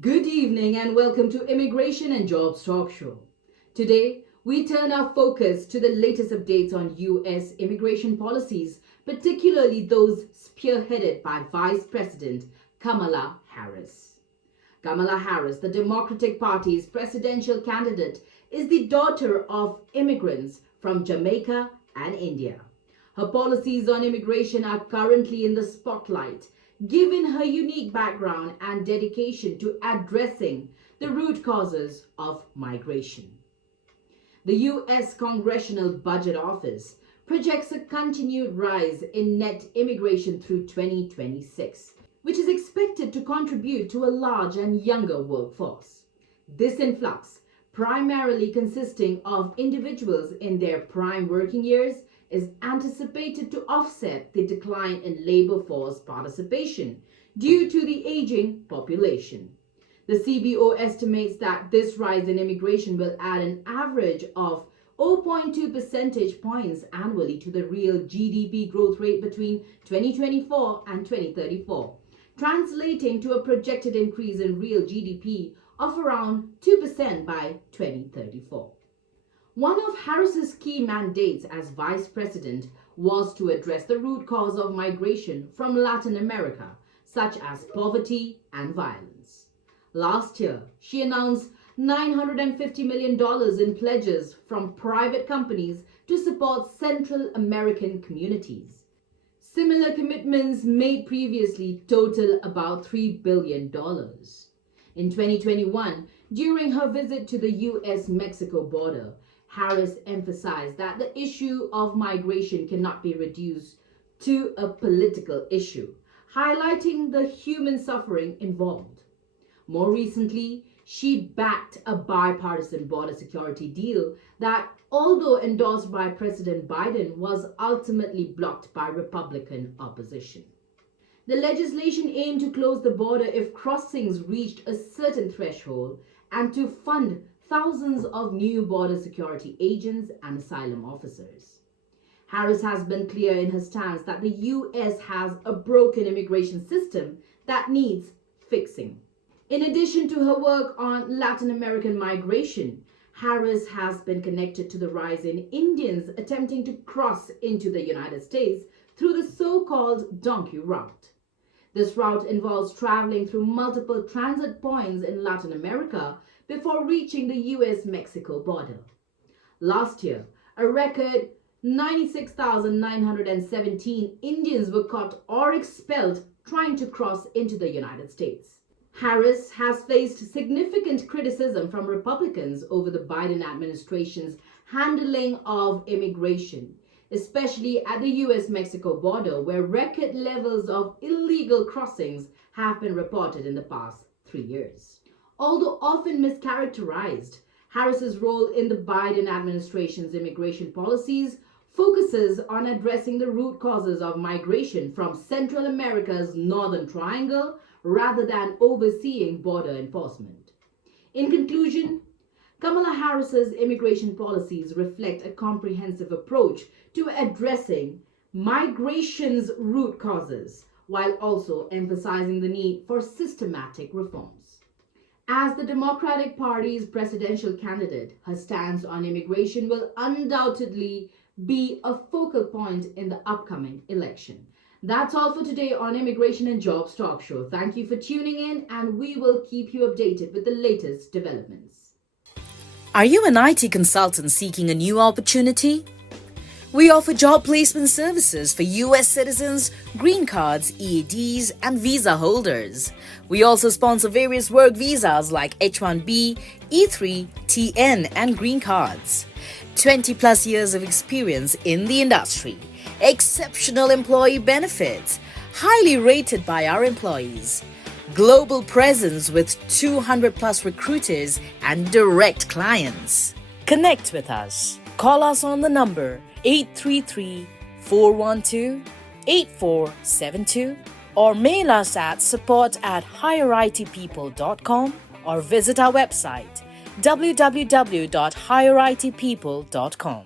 Good evening and welcome to Immigration and Jobs Talk Show. Today, we turn our focus to the latest updates on U.S. immigration policies, particularly those spearheaded by Vice President Kamala Harris. Kamala Harris, the Democratic Party's presidential candidate, is the daughter of immigrants from Jamaica and India. Her policies on immigration are currently in the spotlight, given her unique background and dedication to addressing the root causes of migration. The U.S. Congressional Budget Office projects a continued rise in net immigration through 2026, which is expected to contribute to a large and younger workforce. This influx, primarily consisting of individuals in their prime working years, is anticipated to offset the decline in labor force participation due to the aging population. The CBO estimates that this rise in immigration will add an average of 0.2 percentage points annually to the real GDP growth rate between 2024 and 2034, translating to a projected increase in real GDP of around 2% by 2034. One of Harris's key mandates as vice president was to address the root cause of migration from Latin America, such as poverty and violence. Last year, she announced $950 million in pledges from private companies to support Central American communities. Similar commitments made previously total about $3 billion. In 2021, during her visit to the U.S.-Mexico border, Harris emphasized that the issue of migration cannot be reduced to a political issue, highlighting the human suffering involved. More recently, she backed a bipartisan border security deal that, although endorsed by President Biden, was ultimately blocked by Republican opposition. The legislation aimed to close the border if crossings reached a certain threshold and to fund thousands of new border security agents and asylum officers. Harris has been clear in her stance that the U.S. has a broken immigration system that needs fixing. In addition to her work on Latin American migration, Harris has been connected to the rise in Indians attempting to cross into the United States through the so-called donkey route. This route involves traveling through multiple transit points in Latin America before reaching the U.S.-Mexico border. Last year, a record 96,917 Indians were caught or expelled trying to cross into the United States. Harris has faced significant criticism from Republicans over the Biden administration's handling of immigration, especially at the U.S.-Mexico border, where record levels of illegal crossings have been reported in the past 3 years. Although often mischaracterized, Harris's role in the Biden administration's immigration policies focuses on addressing the root causes of migration from Central America's Northern Triangle rather than overseeing border enforcement. In conclusion, Kamala Harris's immigration policies reflect a comprehensive approach to addressing migration's root causes, while also emphasizing the need for systematic reforms. As the Democratic Party's presidential candidate, her stance on immigration will undoubtedly be a focal point in the upcoming election. That's all for today on Immigration and Jobs Talk Show. Thank you for tuning in, and we will keep you updated with the latest developments. Are you an IT consultant seeking a new opportunity? We offer job placement services for U.S. citizens, green cards, EADs, and visa holders. We also sponsor various work visas like H-1B, E3, TN, and green cards. 20 plus years of experience in the industry. Exceptional employee benefits. Highly rated by our employees. Global presence with 200 plus recruiters and direct clients. Connect with us. Call us on the number 833-412-8472 or mail us at support@higheritpeople.com or visit our website www.higheritpeople.com.